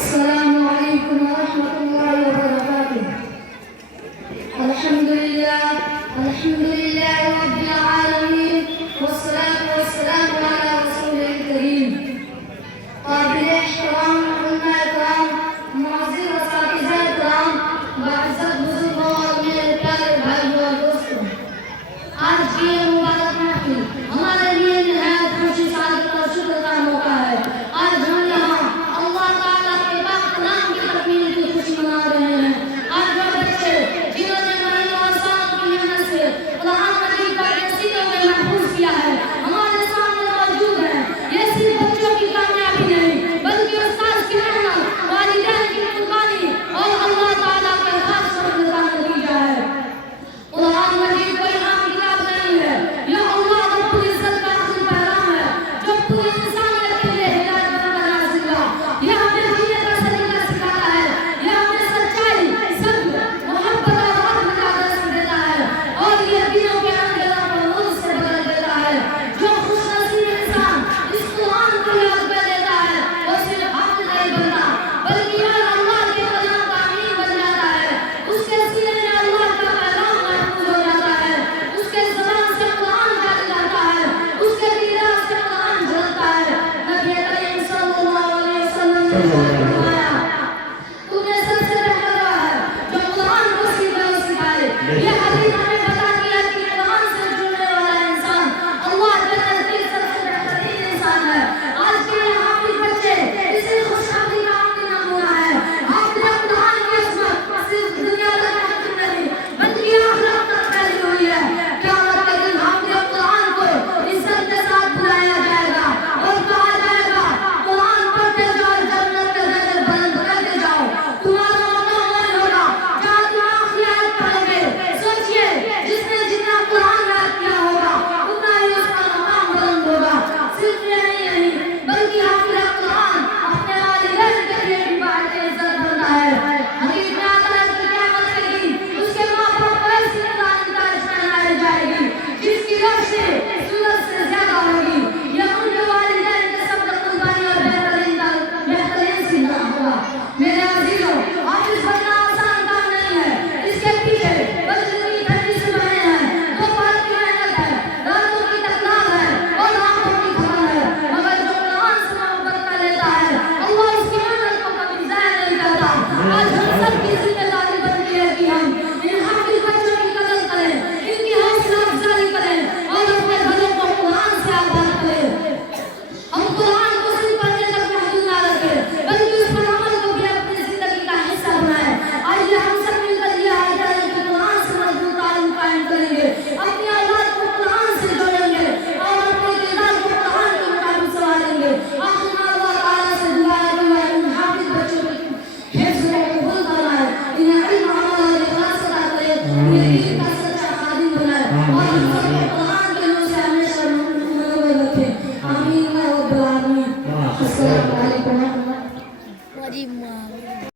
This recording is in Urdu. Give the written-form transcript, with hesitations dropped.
السلام عليكم ورحمة الله وبركاته. الحمد لله رب العالمين، والصلاة والسلام على رسوله الكريم. قابل احترام علماء کرام، معزز اساتذہ کرام، باعزت بزرگوں اور میرے پیارے بھائیوں اور دوستوں، آج کی یہ مبارک محفل ہمارے لیے نہایت خوشی سعادت اور شکر کا موقع ہے. آج ہم یہاں اللہ تعالیٰ کے پاک کلام کی تکمیل کی خوشی منا رہے ہیں. آج وہ بچے جنہوں نے مہینوں اور سالوں کی محنت سے قرآن مجید کو کثیروں میں محفوظ کیا ہے ہمارے سامنے موجود ہیں. یہ صرف بچوں کی کامیابی نہیں بلکہ استاد کی محنت، والدین کی قربانی اور اللہ تعالیٰ کے خاص فضل کا نتیجہ ہے. قرآن مجید کوئی عام کتاب نہیں ہے، یہ اللہ رب العزت کا اصل پیغام ہے جو پوری انسانیت کے لیے ہدایت بن کر نازل ہوا. یہ ہمیں جینے کا سلیقہ سکھاتا ہے، یہ ہمیں سچائی، صبر، محبت اور عدل کا درس دیتا ہے، اور یہ دلوں کے اندھیروں کو نور سے بدل دیتا ہے. جو خوش نصیب انسان اس قرآن کو یاد کر لیتا ہے وہ صرف عقل نہیں بنتا بلکہ یہ اللہ کے کلام کا امین بن جاتا ہے. اس کے سینے میں اللہ کا پیغام محفوظ ہو جاتا ہے، اس کے زبان سے قرآن جاری رہتا ہے، اس کے دیدار سے قرآن جھلتا ہے. نبی کریم صلی اللہ علیہ وسلم نے فرمایا